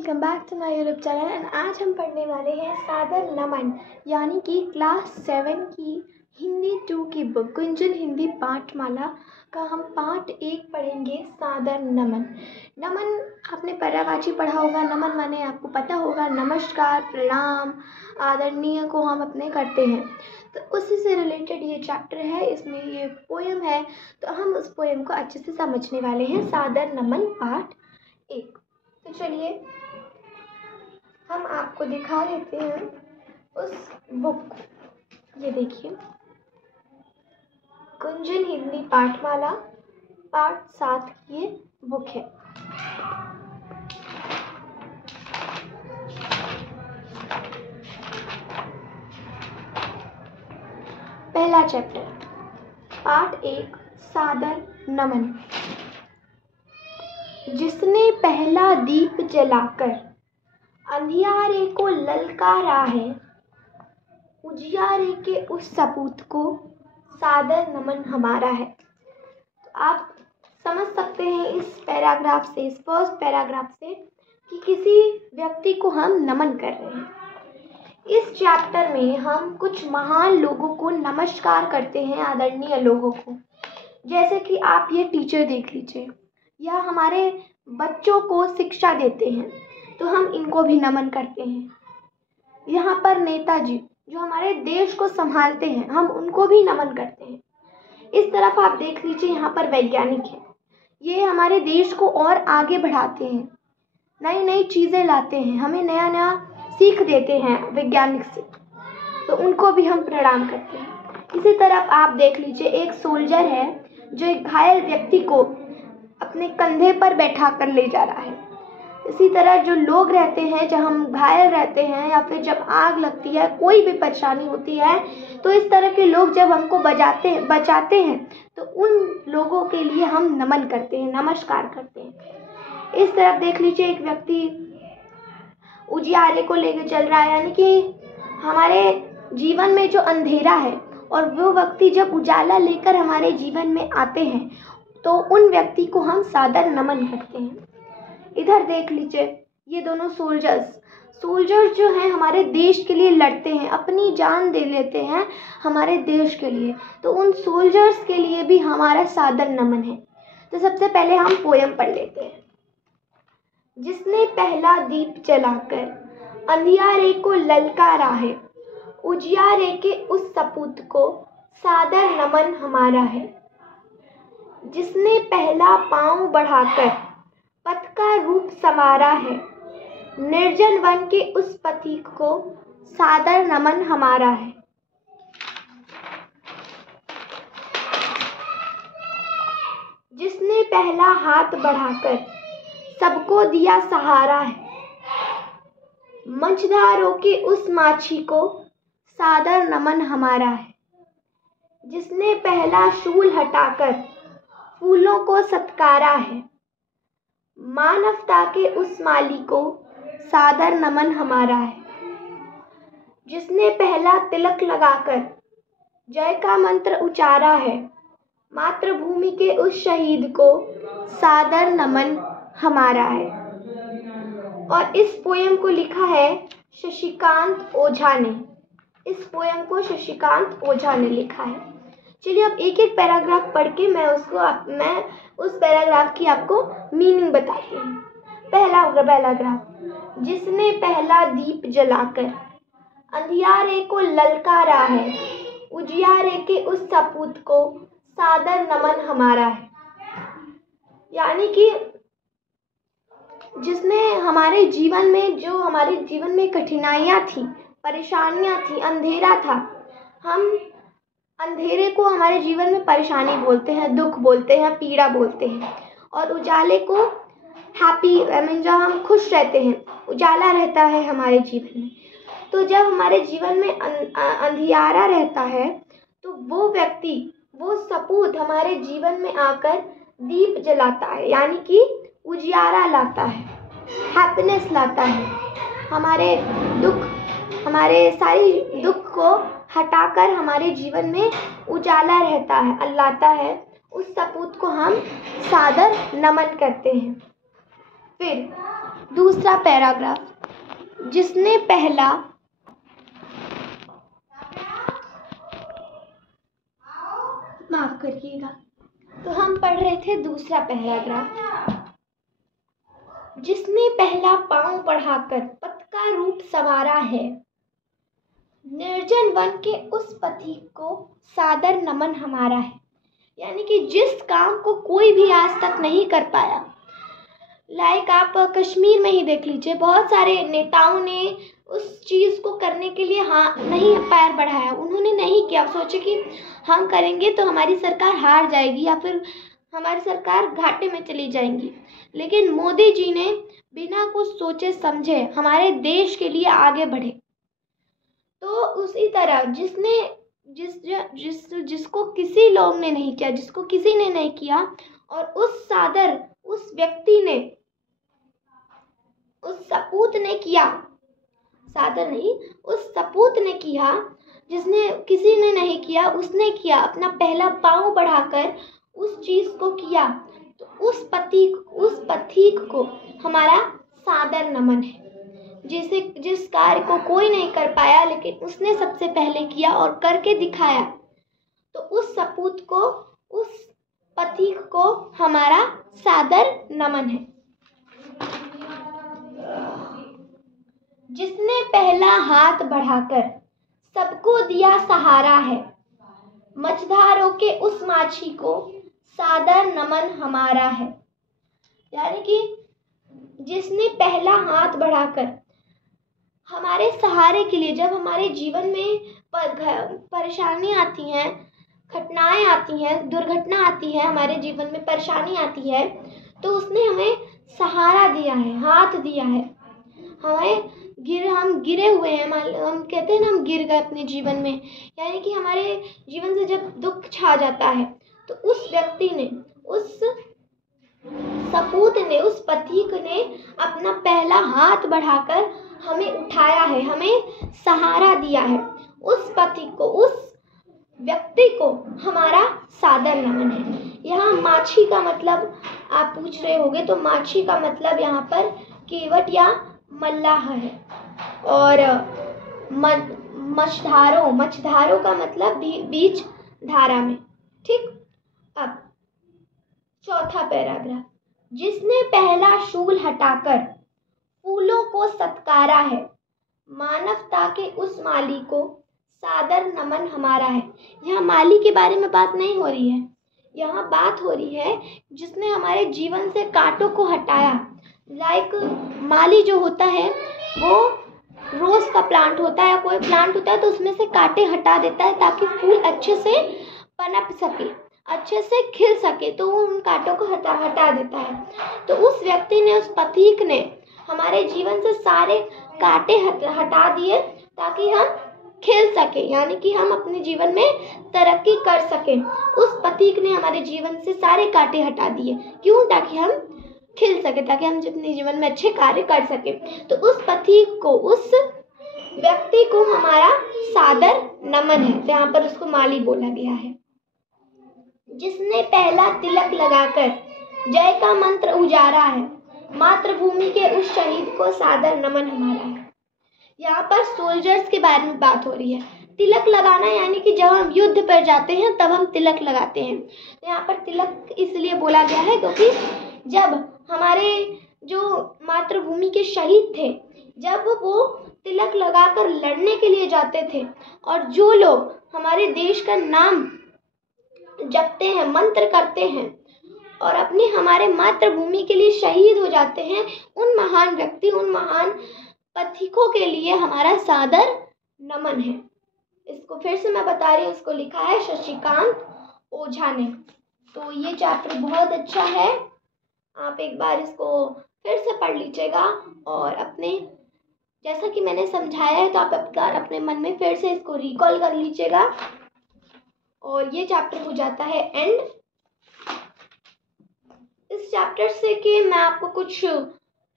Welcome back to my YouTube channel and आज हम पढ़ने वाले हैं सादर नमन यानी कि क्लास 7 की हिंदी 2 की बुक गुंजन हिंदी पाठमाला का हम पाठ 1 पढ़ेंगे। सादर नमन। नमन आपने पर्यायवाची पढ़ा होगा। नमन माने आपको पता होगा नमस्कार, प्रणाम, आदरणीय को हम अपने करते हैं। तो उसी से रिलेटेड ये चैप्टर है, इसमें ये पोएम है, तो हम उस पोएम को अच्छे से समझने वाले हैं। सादर नमन पाठ 1। तो चलिए हम आपको दिखा देते हैं उस बुक को। ये देखिए, गुंजन हिंदी पाठमाला पाठ 7 की ये बुक है। पहला चैप्टर, पाठ 1, सादर नमन। जिसने पहला दीप जलाकर अंधियारे को ललकारा है, उजियारे के उस सपूत को सादर नमन हमारा है। तो आप समझ सकते हैं इस पैराग्राफ से, इस फर्स्ट पैराग्राफ से, कि किसी व्यक्ति को हम नमन कर रहे हैं। इस चैप्टर में हम कुछ महान लोगों को नमस्कार करते हैं, आदरणीय लोगों को। जैसे कि आप ये टीचर देख लीजिए, या हमारे बच्चों को शिक्षा देते हैं तो हम इनको भी नमन करते हैं। यहाँ पर नेताजी जो हमारे देश को संभालते हैं, हम उनको भी नमन करते हैं। इस तरफ आप देख लीजिए, यहाँ पर वैज्ञानिक हैं, ये हमारे देश को और आगे बढ़ाते हैं, नई नई चीज़ें लाते हैं, हमें नया नया सीख देते हैं वैज्ञानिक से, तो उनको भी हम प्रणाम करते हैं। इसी तरफ आप देख लीजिए, एक सोल्जर है जो एक घायल व्यक्ति को अपने कंधे पर बैठा कर ले जा रहा है। इसी तरह जो लोग रहते हैं, जब हम घायल रहते हैं या फिर जब आग लगती है, कोई भी परेशानी होती है, तो इस तरह के लोग जब हमको बचाते हैं तो उन लोगों के लिए हम नमन करते हैं, नमस्कार करते हैं। इस तरफ देख लीजिए, एक व्यक्ति उजियारे को लेकर चल रहा है, यानी कि हमारे जीवन में जो अंधेरा है और वो व्यक्ति जब उजाला लेकर हमारे जीवन में आते हैं तो उन व्यक्ति को हम सादर नमन करते हैं। इधर देख लीजिए, ये दोनों सोल्जर्स जो हैं हमारे देश के लिए लड़ते हैं, अपनी जान दे लेते हैं हमारे देश के लिए, तो उन सोल्जर्स के लिए भी हमारा सादर नमन है। तो सबसे पहले हम पोयम पढ़ लेते हैं। जिसने पहला दीप जलाकर अंधियारे को ललकारा है, उजियारे के उस सपूत को सादर नमन हमारा है। जिसने पहला पांव बढ़ाकर पथ का रूप संवारा है, निर्जन वन के उस पथिक को सादर नमन हमारा है। जिसने पहला हाथ बढ़ाकर सबको दिया सहारा है, मझधारों के उस माछी को सादर नमन हमारा है। जिसने पहला शूल हटाकर फूलों को सत्कारा है, मानवता के उस माली को सादर नमन हमारा है। जिसने पहला तिलक लगाकर जय का मंत्र उचारा है, मातृभूमि के उस शहीद को सादर नमन हमारा है। और इस पोयम को लिखा है शशिकांत ओझा ने। इस पोयम को शशिकांत ओझा ने लिखा है। चलिए अब एक एक पैराग्राफ पढ़ के मैं उस पैराग्राफ की आपको मीनिंग बताती हूँ। पहला पैराग्राफ, जिसने पहला दीप जलाकर अंधियारे को ललकारा है, उजियारे के उस सपूत को सादर नमन हमारा है। यानी कि जिसने हमारे जीवन में कठिनाइयाँ थी, परेशानियाँ थी, अंधेरा था, हम अंधेरे को हमारे जीवन में परेशानी बोलते हैं, दुख बोलते हैं, पीड़ा बोलते हैं, और उजाले को हैप्पी, जब हम खुश रहते हैं, उजाला रहता है हमारे जीवन में। तो जब हमारे जीवन में अंधियारा रहता है तो वो व्यक्ति, वो सपूत हमारे जीवन में आकर दीप जलाता है, यानी कि उजियारा लाता है, हैप्पीनेस लाता है, हमारे सारी दुख को हटाकर हमारे जीवन में उजाला लाता है। उस सपूत को हम सादर नमन करते हैं। फिर दूसरा पैराग्राफ, जिसने पहला माफ करिएगा, तो हम पढ़ रहे थे दूसरा पैराग्राफ। जिसने पहला पांव बढ़ाकर पथ का रूप संवारा है, निर्जन वन के उस पथिक को सादर नमन हमारा है। यानी कि जिस काम को कोई भी आज तक नहीं कर पाया, लाइक आप कश्मीर में ही देख लीजिए, बहुत सारे नेताओं ने उस चीज़ को करने के लिए नहीं पैर बढ़ाया, उन्होंने नहीं किया। सोचे कि हम करेंगे तो हमारी सरकार हार जाएगी या फिर हमारी सरकार घाटे में चली जाएंगी। लेकिन मोदी जी ने बिना कुछ सोचे समझे हमारे देश के लिए आगे बढ़े। तो उसी तरह जिसको किसी लोग ने नहीं किया, जिसको किसी ने नहीं किया, और उस व्यक्ति ने, उस सपूत ने किया, सादर नहीं, उस सपूत ने किया, जिसने किसी ने नहीं किया, उसने किया, अपना पहला पांव बढ़ाकर उस चीज को किया। तो उस पथिक को हमारा सादर नमन है। जिस कार्य को कोई नहीं कर पाया लेकिन उसने सबसे पहले किया और करके दिखाया, तो उस सपूत को, उस पथिक को हमारा सादर नमन है। जिसने पहला हाथ बढ़ाकर सबको दिया सहारा है, मझधारों के उस माछी को सादर नमन हमारा है। यानी कि जिसने पहला हाथ बढ़ाकर हमारे सहारे के लिए, जब हमारे जीवन में परेशानी आती हैं, घटनाएं आती हैं, दुर्घटना आती है, हमारे जीवन में परेशानी आती है, तो उसने हमें सहारा दिया है, हाथ दिया है। हम गिरे हुए हैं, हम कहते हैं ना, हम गिर गए अपने जीवन में, यानी कि हमारे जीवन से जब दुख छा जाता है, तो उस व्यक्ति ने, उस सपूत ने, उस पथिक ने अपना पहला हाथ बढ़ाकर हमें उठाया है, हमें सहारा दिया है। उस पथिक को, उस व्यक्ति को हमारा सादर नमन है। यहाँ माछी का मतलब आप पूछ रहे होंगे, तो माछी का मतलब यहाँ पर केवट या मल्लाह है, और मछधारों का मतलब बीच धारा में। ठीक, अब चौथा पैराग्राफ, जिसने पहला शूल हटाकर फूलों को सत्कारा है, मानवता के उस माली को सादर नमन हमारा है। यहाँ माली के बारे में बात नहीं हो रही है, यहाँ बात हो रही है जिसने हमारे जीवन से कांटों को हटाया। लाइक माली जो होता है वो रोज का प्लांट होता है या कोई प्लांट होता है, तो उसमें से कांटे हटा देता है ताकि फूल अच्छे से पनप सके, अच्छे से खिल सके, तो वो उन कांटों को हटा देता है। तो उस व्यक्ति ने, उस पथिक ने हमारे जीवन से सारे कांटे हटा दिए ताकि हम खिल सके, यानी कि हम अपने जीवन में तरक्की कर सके। उस पथिक ने हमारे जीवन से सारे कांटे हटा दिए, क्यों? ताकि हम खिल सके, ताकि हम अपने जीवन में अच्छे कार्य कर सके। तो उस पथिक को, उस व्यक्ति को हमारा सादर नमन है, तो यहाँ पर उसको माली बोला गया है। जिसने पहला तिलक लगाकर जय का मंत्र उजारा है, मातृभूमि के उस शहीद को सादर नमन हमारा है। यहाँ पर सोल्जर्स के बारे में बात हो रही है। तिलक लगाना यानी कि जब हम युद्ध पर जाते हैं तब हम तिलक लगाते हैं। तो यहाँ पर तिलक इसलिए बोला गया है क्योंकि जब हमारे जो मातृभूमि के शहीद थे, जब वो तिलक लगाकर लड़ने के लिए जाते थे, और जो लोग हमारे देश का नाम जपते हैं, मंत्र करते हैं और अपने हमारे मातृभूमि के लिए शहीद हो जाते हैं, उन महान व्यक्ति, उन महान पथिकों के लिए हमारा सादर नमन है। इसको फिर से मैं बता रही हूँ, इसको लिखा है शशिकांत ओझा ने। तो ये चैप्टर बहुत अच्छा है, आप एक बार इसको फिर से पढ़ लीजिएगा और अपने, जैसा कि मैंने समझाया है, तो आप अपने मन में फिर से इसको रिकॉल कर लीजिएगा और ये चैप्टर हो जाता है एंड। इस चैप्टर से कि मैं आपको कुछ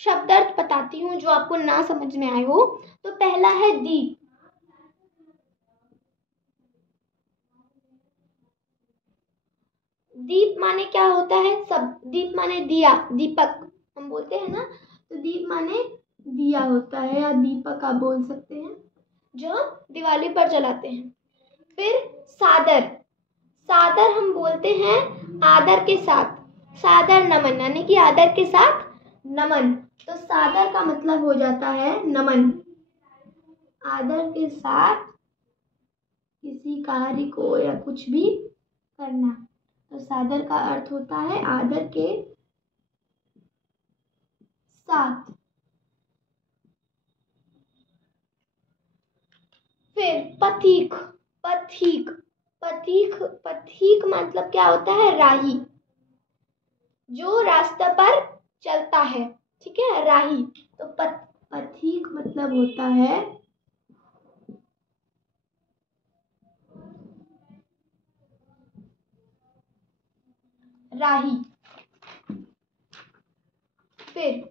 शब्दार्थ बताती हूँ जो आपको ना समझ में आए हो। तो पहला है दीप। दीप माने क्या होता है? सब दीप माने दिया, दीपक हम बोलते हैं ना, तो तो दीप माने दिया होता है या दीपक आप बोल सकते हैं, जो हम दिवाली पर जलाते हैं। फिर सादर, सादर हम बोलते हैं आदर के साथ, सादर नमन, यानी कि आदर के साथ नमन। तो सादर का मतलब हो जाता है नमन, आदर के साथ किसी कार्य को या कुछ भी करना। तो सादर का अर्थ होता है आदर के साथ। फिर पथिक, पथिक, पथिक, पथिक मतलब क्या होता है? राही, जो रास्ते पर चलता है, ठीक है, राही। तो पथिक मतलब होता है राही। फिर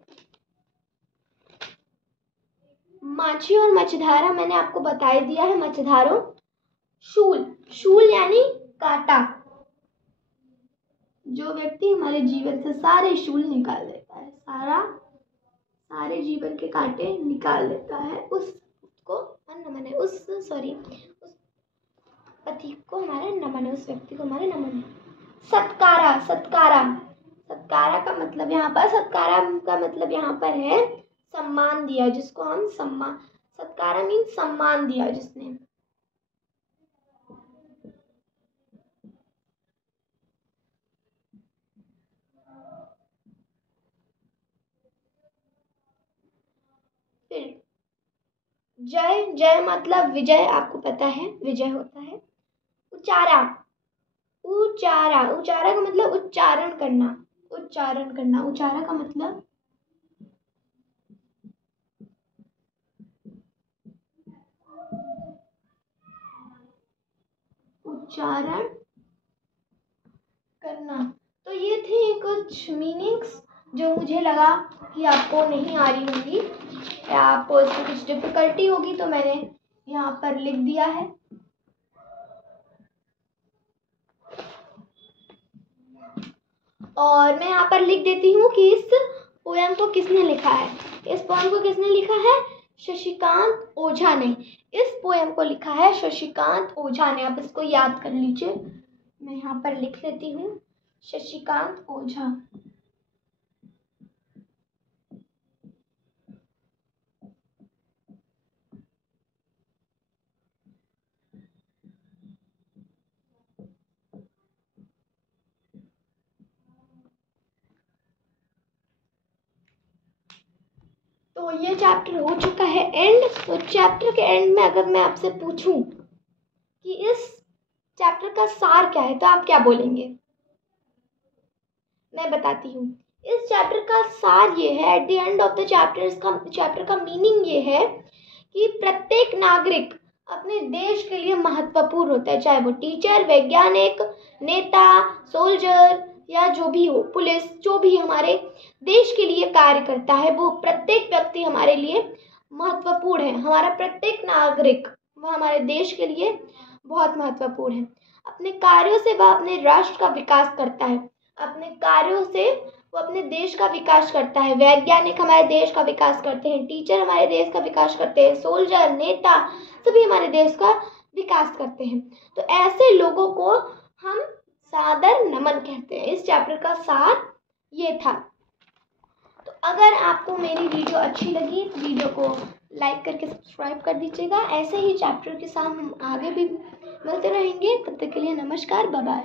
माछी और मछधारा मैंने आपको बता ही दिया है, मछधारों। शूल, शूल यानी कांटा, जो व्यक्ति हमारे जीवन से सारे शूल निकाल देता है, सारे जीवन के कांटे निकाल देता है, उसको नमन है, उस पथिक को हमारा नमन है, उस व्यक्ति को हमारा नमन है। सत्कारा, सत्कारा, सत्कारा का मतलब यहाँ पर, सत्कारा का मतलब यहाँ पर है सम्मान दिया, जिसको हम सम्मान, सत्कारा मीन सम्मान दिया जिसने। फिर जय, जय मतलब विजय, आपको पता है विजय होता है। उचारा, उचारा, उचारा का मतलब उच्चारण करना, उच्चारण करना, उचारा का मतलब उच्चारण करना। तो ये थे कुछ मीनिंग्स जो मुझे लगा कि आपको नहीं आ रही होंगी या आपको इसमें कुछ डिफिकल्टी होगी, तो मैंने यहाँ पर लिख दिया है। और मैं यहाँ पर लिख देती हूँ कि इस पोयम को किसने लिखा है। इस पोयम को किसने लिखा है? शशिकांत ओझा ने। इस पोयम को लिखा है शशिकांत ओझा ने। आप इसको याद कर लीजिए, मैं यहाँ पर लिख लेती हूँ, शशिकांत ओझा। तो ये चैप्टर हो चुका है एंड। तो चैप्टर के एंड में अगर मैं आपसे पूछूं कि इस चैप्टर का सार क्या है, तो आप क्या बोलेंगे? मैं बताती हूँ। इस चैप्टर का सार ये है, at the end of the chapter का मीनिंग ये है कि प्रत्येक नागरिक अपने देश के लिए महत्वपूर्ण होता है, चाहे वो टीचर, वैज्ञानिक, नेता, सोल्जर या जो भी हो, पुलिस, जो भी हमारे देश के लिए कार्य करता है, वो प्रत्येक व्यक्ति हमारे लिए महत्वपूर्ण है। हमारा प्रत्येक नागरिक वह हमारे देश के लिए बहुत महत्वपूर्ण है। अपने कार्यों से वह अपने राष्ट्र का विकास करता है, अपने कार्यों से वो अपने देश का विकास करता है। वैज्ञानिक हमारे देश का विकास करते हैं, टीचर हमारे देश का विकास करते हैं, सोल्जर, नेता सभी हमारे देश का विकास करते हैं। तो ऐसे लोगों को हम सादर नमन कहते हैं। इस चैप्टर का सार ये था। तो अगर आपको मेरी वीडियो अच्छी लगी तो वीडियो को लाइक करके सब्सक्राइब कर दीजिएगा। ऐसे ही चैप्टर के साथ हम आगे भी मिलते रहेंगे। तब तक के लिए नमस्कार, बाय बाय।